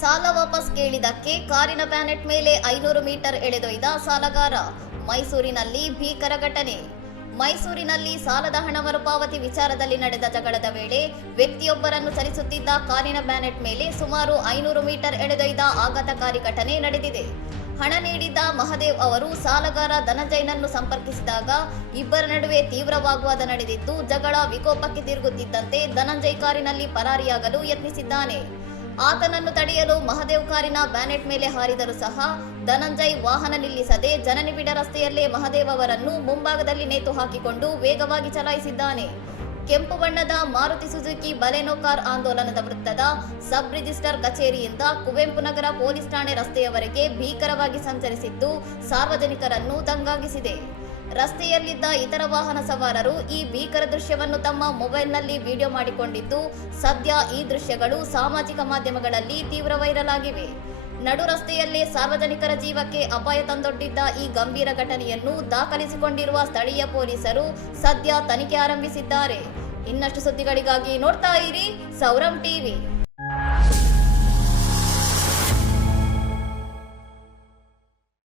ಸಾಲ ವಾಪಸ್ ಕೇಳಿದ್ದಕ್ಕೆ ಕಾರಿನ ಬ್ಯಾನೆಟ್ ಮೇಲೆ 500 ಮೀಟರ್ ಎಳೆದೊಯ್ದ ಸಾಲಗಾರ. ಮೈಸೂರಿನಲ್ಲಿ ಭೀಕರ ಘಟನೆ. ಮೈಸೂರಿನಲ್ಲಿ ಸಾಲದ ಹಣ ಮರುಪಾವತಿ ವಿಚಾರದಲ್ಲಿ ನಡೆದ ಜಗಳದ ವೇಳೆ ವ್ಯಕ್ತಿಯೊಬ್ಬರನ್ನು ಚಲಿಸುತ್ತಿದ್ದ ಕಾರಿನ ಬ್ಯಾನೆಟ್ ಮೇಲೆ ಸುಮಾರು 500 ಮೀಟರ್ ಎಳೆದೊಯ್ದ ಆಘಾತಕಾರಿ ಘಟನೆ ನಡೆದಿದೆ. ಹಣ ನೀಡಿದ್ದ ಮಹದೇವ್ ಅವರು ಸಾಲಗಾರ ಧನಂಜಯನನ್ನು ಸಂಪರ್ಕಿಸಿದಾಗ ಇಬ್ಬರ ನಡುವೆ ತೀವ್ರ ವಾಗ್ವಾದ ನಡೆದಿದ್ದು, ಜಗಳ ವಿಕೋಪಕ್ಕೆ ತಿರುಗುತ್ತಿದ್ದಂತೆ ಧನಂಜಯ್ ಕಾರಿನಲ್ಲಿ ಪರಾರಿಯಾಗಲು ಯತ್ನಿಸಿದ್ದಾನೆ. ಆತನನ್ನು ತಡೆಯಲು ಮಹದೇವ್ ಕಾರಿನ ಬ್ಯಾನೆಟ್ ಮೇಲೆ ಹಾರಿದರೂ ಸಹ ಧನಂಜಯ್ ವಾಹನ ನಿಲ್ಲಿಸದೆ ಜನನಿಬಿಡ ರಸ್ತೆಯಲ್ಲೇ ಮಹದೇವ್ ಅವರನ್ನು ಮುಂಭಾಗದಲ್ಲಿ ನೇತು ಹಾಕಿಕೊಂಡು ವೇಗವಾಗಿ ಚಲಾಯಿಸಿದ್ದಾನೆ. ಕೆಂಪು ಬಣ್ಣದ ಮಾರುತಿ ಸುಜುಕಿ ಬಲೆನೋ ಕಾರ್ ಆಂದೋಲನದ ವೃತ್ತದ ಸಬ್ ರಿಜಿಸ್ಟರ್ ಕಚೇರಿಯಿಂದ ಕುವೆಂಪು ನಗರ ಪೊಲೀಸ್ ಠಾಣೆ ರಸ್ತೆಯವರೆಗೆ ಭೀಕರವಾಗಿ ಸಂಚರಿಸಿದ್ದು ಸಾರ್ವಜನಿಕರನ್ನು ದಂಗಾಗಿಸಿದೆ. ರಸ್ತೆಯಲ್ಲಿದ್ದ ಇತರ ವಾಹನ ಸವಾರರು ಈ ಭೀಕರ ದೃಶ್ಯವನ್ನು ತಮ್ಮ ಮೊಬೈಲ್ನಲ್ಲಿ ವಿಡಿಯೋ ಮಾಡಿಕೊಂಡಿದ್ದು, ಸದ್ಯ ಈ ದೃಶ್ಯಗಳು ಸಾಮಾಜಿಕ ಮಾಧ್ಯಮಗಳಲ್ಲಿ ತೀವ್ರ ವೈರಲ್ ಆಗಿವೆ. ನಡು ರಸ್ತೆಯಲ್ಲೇ ಸಾರ್ವಜನಿಕರ ಜೀವಕ್ಕೆ ಅಪಾಯ ತಂದೊಡ್ಡಿದ್ದ ಈ ಗಂಭೀರ ಘಟನೆಯನ್ನು ದಾಖಲಿಸಿಕೊಂಡಿರುವ ಸ್ಥಳೀಯ ಪೊಲೀಸರು ಸದ್ಯ ತನಿಖೆ ಆರಂಭಿಸಿದ್ದಾರೆ. ಇನ್ನಷ್ಟು ಸುದ್ದಿಗಳಿಗಾಗಿ ನೋಡ್ತಾ ಇರಿ ಸೌರಂ ಟಿವಿ.